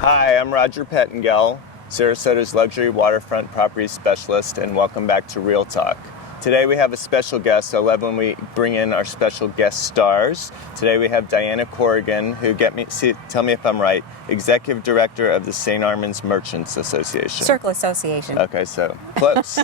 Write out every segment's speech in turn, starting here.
Hi, I'm Roger Pettingell, Sarasota's luxury waterfront property specialist, and welcome back to Real Talk. Today we have a special guest. I love when we bring in our special guest stars. Today we have Diana Corrigan, who tell me if I'm right, Executive Director of the St Armands Merchants Association. Circle Association. Okay, so close.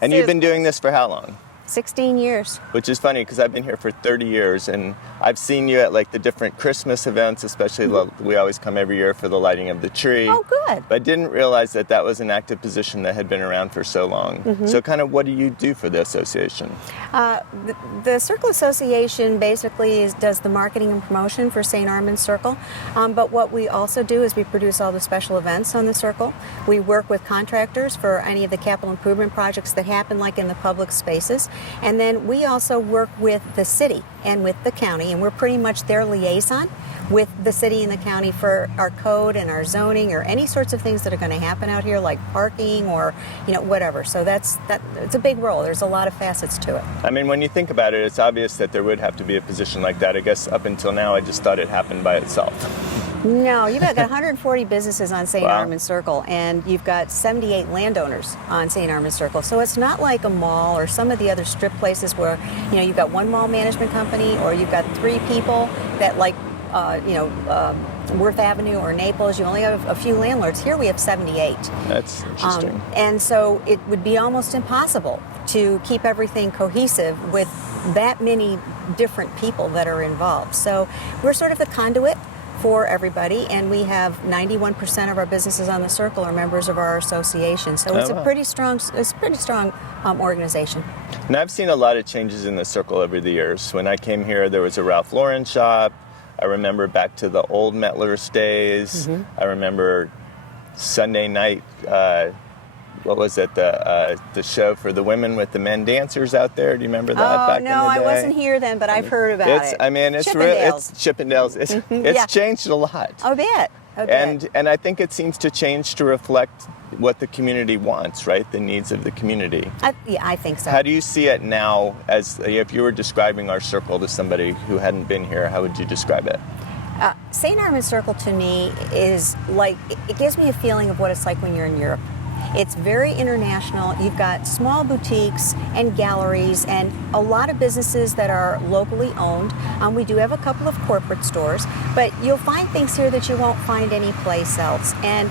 And you've been doing this for how long? 16 years. Which is funny because I've been here for 30 years and I've seen you at like the different Christmas events, especially we always come every year for the lighting of the tree. Oh, good. But I didn't realize that that was an active position that had been around for so long. So kind of what do you do for the association? The Circle Association basically does the marketing and promotion for St Armands Circle. But what we also do is we produce all the special events on the Circle. We work with contractors for any of the capital improvement projects that happen like in the public spaces. And then we also work with the city and with the county, and we're pretty much their liaison with the city and the county for our code and our zoning or any sorts of things that are going to happen out here, like parking or whatever. So it's a big role. There's a lot of facets to it. I mean, when you think about it, it's obvious that there would have to be a position like that. I guess up until now, I just thought it happened by itself. No, you've got 140 businesses on St. Wow. Armands Circle, and you've got 78 landowners on St. Armands Circle. So it's not like a mall or some of the other strip places where, you've got one mall management company or you've got 3 people that Worth Avenue or Naples, you only have a few landlords. Here we have 78. That's interesting. And so it would be almost impossible to keep everything cohesive with that many different people that are involved. So we're sort of the conduit for everybody, and we have 91% of our businesses on the Circle are members of our association. So it's a pretty strong organization. And I've seen a lot of changes in the Circle over the years. When I came here, there was a Ralph Lauren shop. I remember back to the old Metlers days. I remember Sunday night, what was it, the show for the women with the men dancers out there? Do you remember that back in the day? I wasn't here then, but I've heard about it. I mean, it's Chippendales. It's changed a lot. I bet. And I think it seems to change to reflect what the community wants, right? The needs of the community. I think so. How do you see it now as if you were describing our circle to somebody who hadn't been here, how would you describe it? St. Armands Circle to me is like, it gives me a feeling of what it's like when you're in Europe. It's very international. You've got small boutiques and galleries and a lot of businesses that are locally owned. We do have a couple of corporate stores, but you'll find things here that you won't find anyplace else. And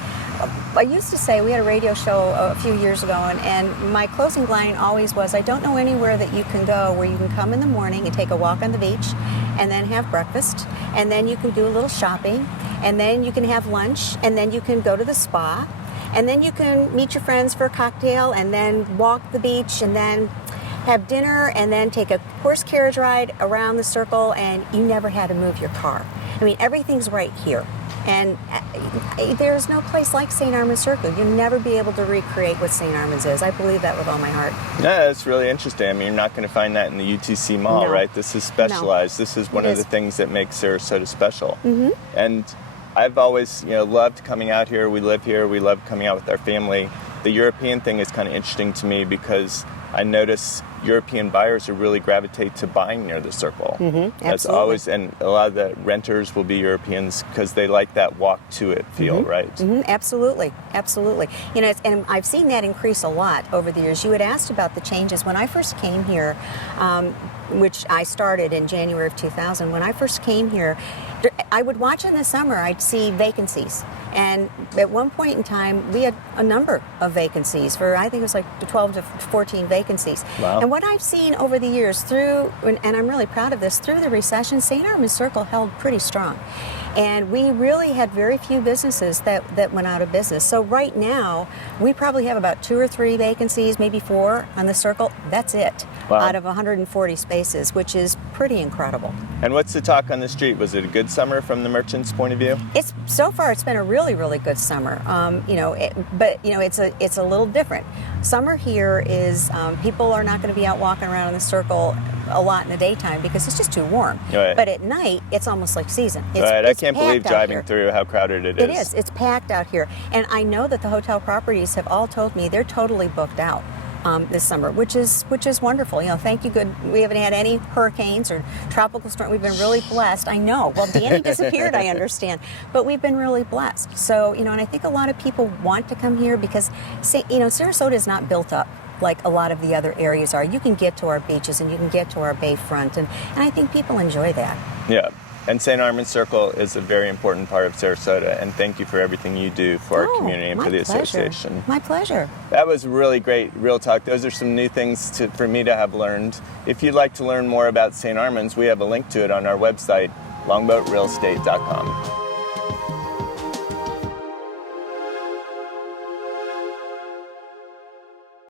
I used to say, we had a radio show a few years ago, and my closing line always was, I don't know anywhere that you can go where you can come in the morning and take a walk on the beach and then have breakfast, and then you can do a little shopping, and then you can have lunch, and then you can go to the spa, and then you can meet your friends for a cocktail and then walk the beach and then have dinner and then take a horse carriage ride around the Circle, and you never had to move your car. I mean, everything's right here. And there's no place like St. Armands Circle. You'll never be able to recreate what St. Armands is. I believe that with all my heart. Yeah, that's really interesting. I mean, you're not going to find that in the UTC Mall, right? This is specialized. This is one of the things that makes Sarasota special. And I've always, loved coming out here. We live here. We love coming out with our family. The European thing is kind of interesting to me because I notice European buyers really gravitate to buying near the Circle. That's always, and a lot of the renters will be Europeans because they like that walk to it feel, right? Absolutely. And I've seen that increase a lot over the years. You had asked about the changes. When I first came here, which I started in January of 2000, when I first came here, I would watch in the summer, I'd see vacancies. And at one point in time, we had a number of vacancies for, I think it was like 12 to 14 vacancies. Wow. And what I've seen over the years and I'm really proud of this, through the recession, St. Armands Circle held pretty strong. And we really had very few businesses that went out of business. So right now, we probably have about 2 or 3 vacancies, maybe 4 on the Circle. That's it, out of 140 spaces, which is pretty incredible. And what's the talk on the street? Was it a good summer from the merchants' point of view? So far, it's been a really, really good summer. It's a little different. Summer here is people are not going to be out walking around in the Circle a lot in the daytime because it's just too warm. Right. But at night, it's almost like season. I can't believe driving through how crowded it is. It is. It's packed out here. And I know that the hotel properties have all told me they're totally booked out this summer, which is wonderful. You know, thank you. Good. We haven't had any hurricanes or tropical storm. We've been really blessed. I know. Well, Danny disappeared, I understand, but we've been really blessed. So, you know, and I think a lot of people want to come here because, you know, Sarasota is not built up like a lot of the other areas are. You can get to our beaches and you can get to our bayfront, and I think people enjoy that. Yeah. And St Armands Circle is a very important part of Sarasota, and thank you for everything you do for our community and for the association. My pleasure. That was really great Real Talk. Those are some new things for me to have learned. If you'd like to learn more about St. Armands, we have a link to it on our website, longboatrealestate.com.